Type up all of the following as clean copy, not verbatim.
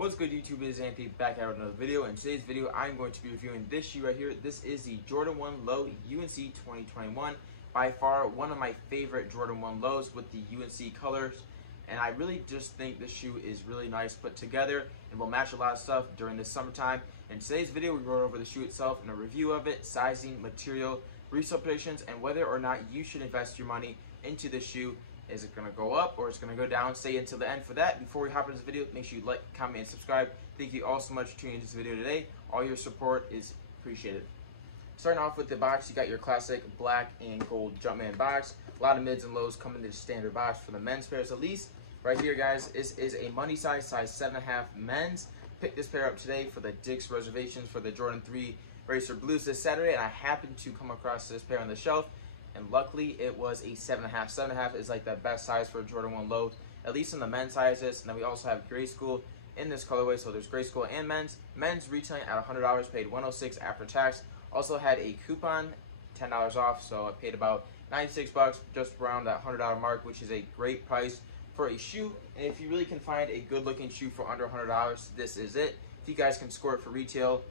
What's good, YouTube? It is Anthony back out with another video. In today's video, I'm going to be reviewing this shoe right here. This is the Jordan 1 Low UNC 2021. By far, one of my favorite Jordan 1 Lows with the UNC colors. And I really just think this shoe is really nice put together and will match a lot of stuff during this summertime. In today's video, we're going over the shoe itself and a review of it, sizing, material, resale predictions, and whether or not you should invest your money into this shoe. Is it going to go up or is it going to go down? Stay until the end for that. Before we hop into this video, make sure you like, comment, and subscribe. Thank you all so much for tuning into this video today. All your support is appreciated. Starting off with the box, you got your classic black and gold Jumpman box. A lot of mids and lows come in this standard box for the men's pairs at least. Right here, guys, this is a money size 7.5 men's. Picked this pair up today for the Dick's reservations for the Jordan 3 Racer Blues this Saturday, and I happened to come across this pair on the shelf. And luckily, it was a 7.5. 7.5 is like the best size for a Jordan 1 Low, at least in the men's sizes. And then we also have Grade School in this colorway, so there's Grade School and men's. Men's retailing at $100, paid $106 after tax. Also had a coupon, $10 off, so I paid about $96, just around that $100 mark, which is a great price for a shoe. And if you really can find a good-looking shoe for under $100, this is it. If you guys can score it for retail,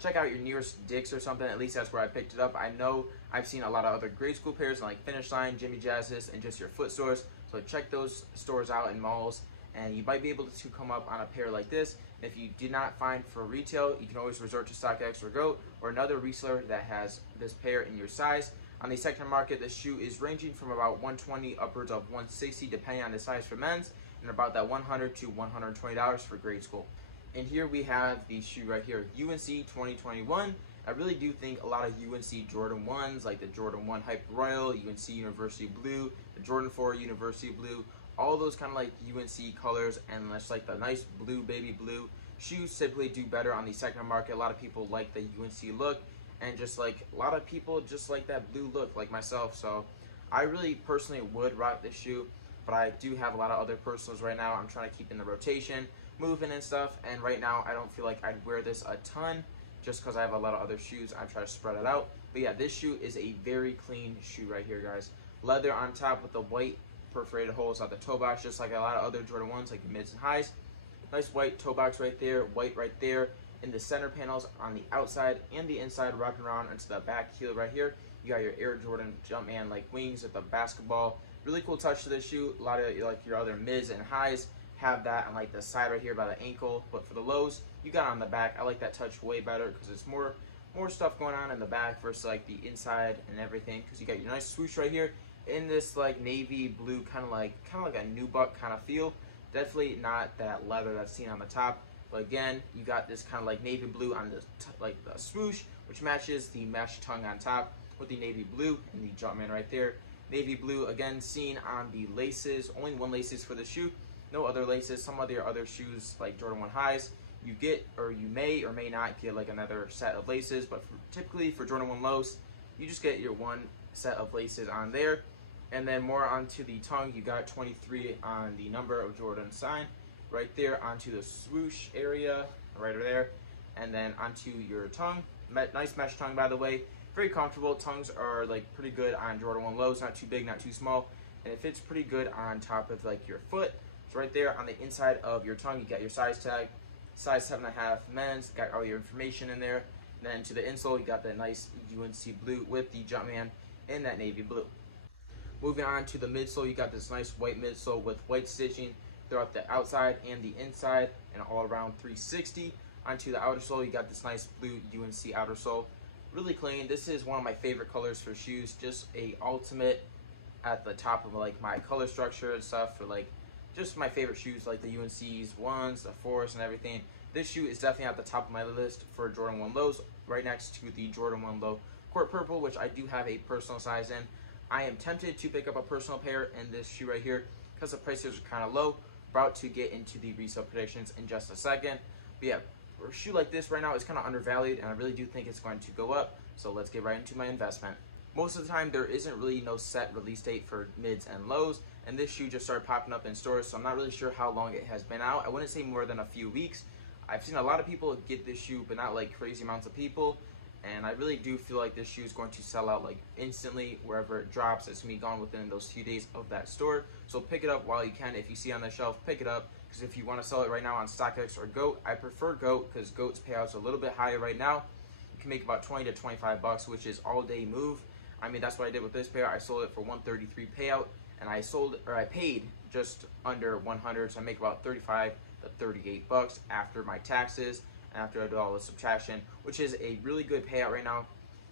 check out your nearest Dick's or something. At least that's where I picked it up. I know I've seen a lot of other Grade School pairs like Finish Line, Jimmy Jazz's, and just your foot stores. So check those stores out in malls, and you might be able to come up on a pair like this. And if you did not find for retail, you can always resort to StockX or GOAT or another reseller that has this pair in your size. On the secondary market, the shoe is ranging from about $120 upwards of $160 depending on the size for men's, and about that $100 to $120 for Grade School. And here we have the shoe right here, UNC 2021. I really do think a lot of UNC Jordan 1s, like the Jordan 1 Hype Royal, UNC University Blue, the Jordan 4 University Blue, all those kind of like UNC colors, and just like the nice blue, baby blue. Shoes typically do better on the secondary market. A lot of people like the UNC look, and just like a lot of people just like that blue look, like myself. So I really personally would rock this shoe, but I do have a lot of other personals right now. I'm trying to keep in the rotation, moving and stuff, and right now I don't feel like I'd wear this a ton just because I have a lot of other shoes. I try to spread it out. But yeah, this shoe is a very clean shoe right here, guys. Leather on top with the white perforated holes at the toe box, just like a lot of other Jordan 1s, like mids and highs. Nice white toe box right there, white right there. In the center panels on the outside and the inside, wrapping around into the back heel right here. You got your Air Jordan Jumpman like wings at the basketball. Really cool touch to this shoe. A lot of like your other mids and highs have that on like the side right here by the ankle, but for the lows, you got it on the back. I like that touch way better because it's more stuff going on in the back versus like the inside and everything. Because you got your nice swoosh right here in this like navy blue kind of like a nubuck kind of feel. Definitely not that leather that's seen on the top, but again, you got this kind of like navy blue on the like the swoosh, which matches the mesh tongue on top with the navy blue and the Jumpman right there. Navy blue again seen on the laces. Only one laces for the shoe. No other laces. Some of your other shoes like Jordan 1 highs, you get or you may or may not get like another set of laces, but typically for Jordan 1 lows, you just get your one set of laces on there. And then more onto the tongue, you got 23 on the number of Jordan sign right there onto the swoosh area right over there, and then onto your tongue. Nice mesh tongue, by the way. Very comfortable. Tongues are like pretty good on Jordan 1 lows, not too big, not too small, and it fits pretty good on top of like your foot. So right there on the inside of your tongue, you got your size tag, size 7.5 men's, got all your information in there. And then to the insole, you got that nice UNC blue with the Jumpman in that navy blue. Moving on to the midsole, you got this nice white midsole with white stitching throughout the outside and the inside, and all around 360. Onto the outer sole, you got this nice blue UNC outer sole. Really clean. This is one of my favorite colors for shoes. Just a ultimate at the top of like my color structure and stuff for like just my favorite shoes, like the UNC's 1s, the 4s, and everything. This shoe is definitely at the top of my list for Jordan 1 lows, right next to the Jordan 1 Low Court Purple, which I do have a personal size in. I am tempted to pick up a personal pair in this shoe right here because the prices are kind of low. About to get into the resale predictions in just a second. But yeah, for a shoe like this right now is kind of undervalued, and I really do think it's going to go up. So let's get right into my investment. Most of the time, there isn't really no set release date for mids and lows, and this shoe just started popping up in stores, so I'm not really sure how long it has been out. I wouldn't say more than a few weeks. I've seen a lot of people get this shoe, but not like crazy amounts of people, and I really do feel like this shoe is going to sell out like instantly wherever it drops. It's going to be gone within those few days of that store, so pick it up while you can. If you see it on the shelf, pick it up. because if you want to sell it right now on StockX or GOAT, I prefer GOAT because GOAT's payouts are a little bit higher right now. You can make about 20 to 25 bucks, which is all day move. I mean, that's what I did with this payout. I sold it for 133 payout, and I paid just under 100, so I make about 35 to 38 bucks after my taxes and after I do all the subtraction, which is a really good payout right now.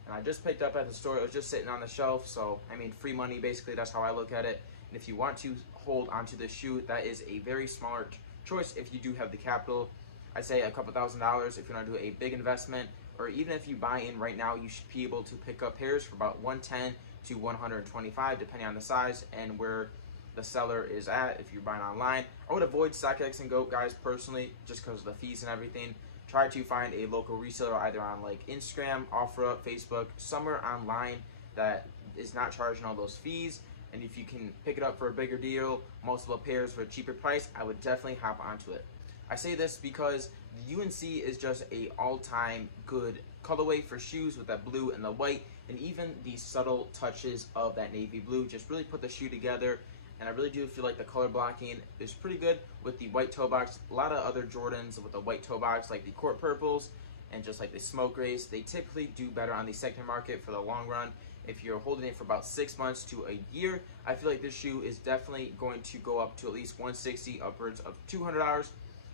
And I just picked up at the store. It was just sitting on the shelf, so I mean, free money basically. That's how I look at it. And if you want to hold onto the shoe, that is a very smart choice if you do have the capital. I say a couple $1,000s if you want to do a big investment, or even if you buy in right now, you should be able to pick up pairs for about 110 to 125 depending on the size and where the seller is at. If you're buying online, I would avoid StockX and GOAT, guys, personally, just because of the fees and everything. Try to find a local reseller either on like Instagram, OfferUp, Facebook, somewhere online that is not charging all those fees. And if you can pick it up for a bigger deal, multiple pairs for a cheaper price, I would definitely hop onto it. I say this because the UNC is just a all-time good colorway for shoes with that blue and the white, and even the subtle touches of that navy blue just really put the shoe together. And I really do feel like the color blocking is pretty good with the white toe box. A lot of other Jordans with the white toe box, like the Court Purples and just like the Smoke Grays, they typically do better on the secondary market for the long run. If you're holding it for about 6 months to a year, I feel like this shoe is definitely going to go up to at least $160, upwards of $200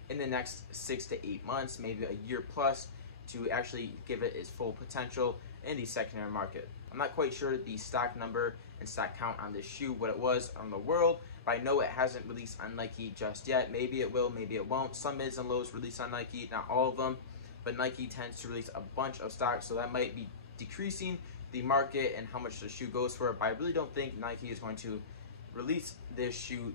in the next 6 to 8 months, maybe a year plus, to actually give it its full potential in the secondary market. I'm not quite sure the stock number and stock count on this shoe, what it was on the world, but I know it hasn't released on Nike just yet. Maybe it will, maybe it won't. Some mids and lows release on Nike, not all of them, but Nike tends to release a bunch of stock, so that might be decreasing the market and how much the shoe goes for. But I really don't think Nike is going to release this shoe.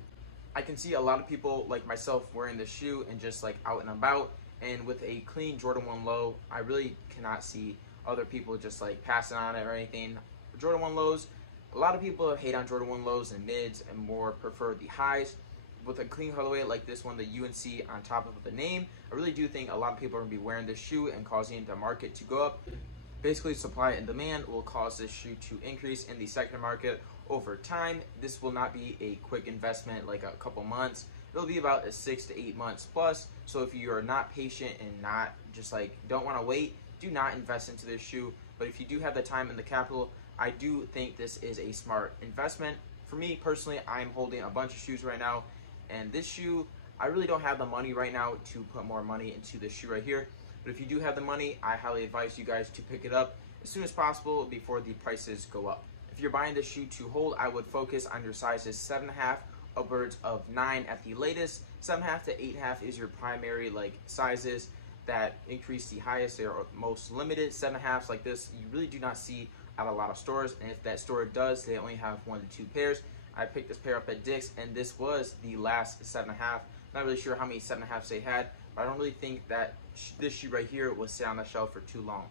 I can see a lot of people like myself wearing this shoe and just like out and about, and with a clean Jordan 1 low, I really cannot see other people just like passing on it or anything. Jordan 1 lows, a lot of people hate on Jordan 1 lows and mids and more prefer the highs. With a clean colorway like this one, the UNC on top of the name, I really do think a lot of people are going to be wearing this shoe and causing the market to go up. Basically, supply and demand will cause this shoe to increase in the secondary market over time. This will not be a quick investment like a couple months. It'll be about a 6 to 8 months plus. So if you are not patient and not just like don't want to wait, do not invest into this shoe. But if you do have the time and the capital, I do think this is a smart investment. For me personally, I'm holding a bunch of shoes right now, and this shoe, I really don't have the money right now to put more money into this shoe right here. But if you do have the money, I highly advise you guys to pick it up as soon as possible before the prices go up. If you're buying this shoe to hold, I would focus on your sizes 7.5 upwards of 9 at the latest. 7.5 to 8.5 is your primary like sizes that increase the highest. They are most limited. 7.5s like this, you really do not see at a lot of stores, and if that store does, they only have 1 to 2 pairs. I picked this pair up at Dick's, and this was the last 7.5. Not really sure how many 7.5s they had, but I don't really think that this shoe right here will sit on the shelf for too long.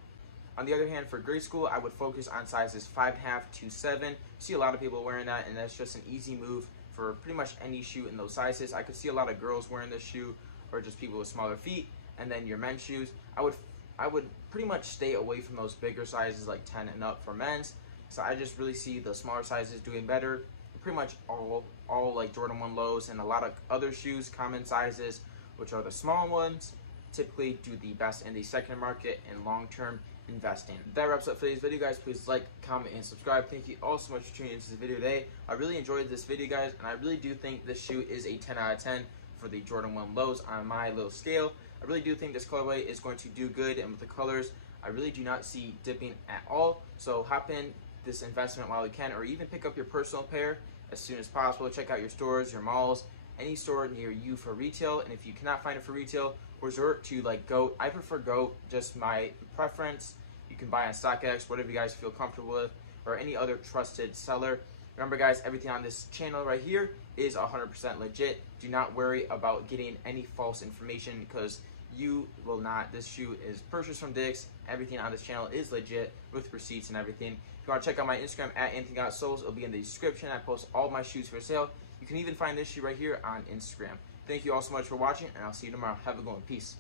On the other hand, for grade school, I would focus on sizes 5.5 to 7. See a lot of people wearing that, and that's just an easy move for pretty much any shoe in those sizes. I could see a lot of girls wearing this shoe, or just people with smaller feet. And then your men's shoes, I would pretty much stay away from those bigger sizes like 10 and up for men's. So I just really see the smaller sizes doing better. Pretty much all like Jordan 1 lows and a lot of other shoes, common sizes, which are the small ones, typically do the best in the secondary market and long-term investing. That wraps up for today's video, guys. Please like, comment, and subscribe. Thank you all so much for tuning into this video today. I really enjoyed this video, guys, and I really do think this shoe is a 10 out of 10 for the Jordan 1 lows on my little scale. I really do think this colorway is going to do good, and with the colors, I really do not see dipping at all. So hop in this investment while you can, or even pick up your personal pair as soon as possible. Check out your stores, your malls, any store near you for retail. And if you cannot find it for retail, resort to like GOAT. I prefer GOAT, just my preference. You can buy on StockX, whatever you guys feel comfortable with, or any other trusted seller. Remember, guys, everything on this channel right here is 100% legit. Do not worry about getting any false information, because you will not. This shoe is purchased from Dick's. Everything on this channel is legit with receipts and everything. If you want to check out my Instagram at Anthony.Souls, it'll be in the description. I post all my shoes for sale. You can even find this shoe right here on Instagram. Thank you all so much for watching, and I'll see you tomorrow. Have a good one. Peace.